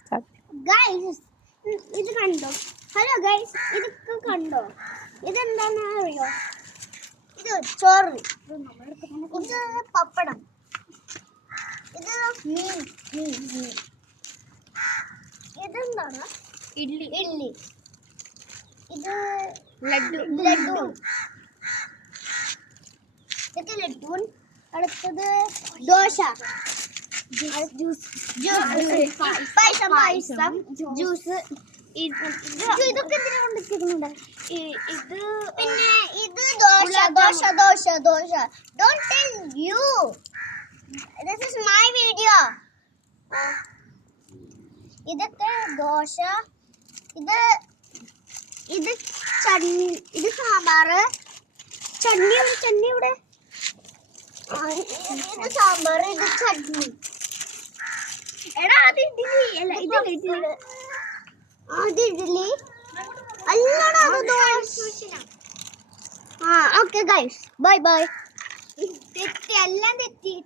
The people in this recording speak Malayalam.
സ്റ്റാർട്ട്. ഗൈസ് ഇത് കണ്ടോ? ഹലോ ഗൈസ്, ഇതൊക്കെ കണ്ടോ? ഇതെന്താണെന്ന് അറിയോ? ഇത് ചോറ്, ഇത് പപ്പടം, ഇത് മീൻ. ഇതെന്താണ്? ഇഡ്ലി. ഇത് ലഡ്ഡു. ഇത് ലഡ്ഡു. അടുത്തത് ദോശ. പായസം, ജ്യൂസ്. ഇതൊക്കെ എന്തിനാ കൊണ്ടിരിക്കുന്നുണ്ട്? ഇത് പിന്നെ ഇത് dosa. Don't tell you. This is my video. ഇതൊക്കെ ദോശ. ഇത് ചട്നി. ഇത് സാമ്പാറ്. ചട്നി ഇവിടെ. ഇത് സാമ്പാർ. ഇത് ചട്നി. എടാ അത് ഇഡ്ഡലി അല്ല. അത് ഇഡ്ഡലി അല്ലടാ, അത് ദോശ. Okay guys, by. തെറ്റി, എല്ലാം തെറ്റി.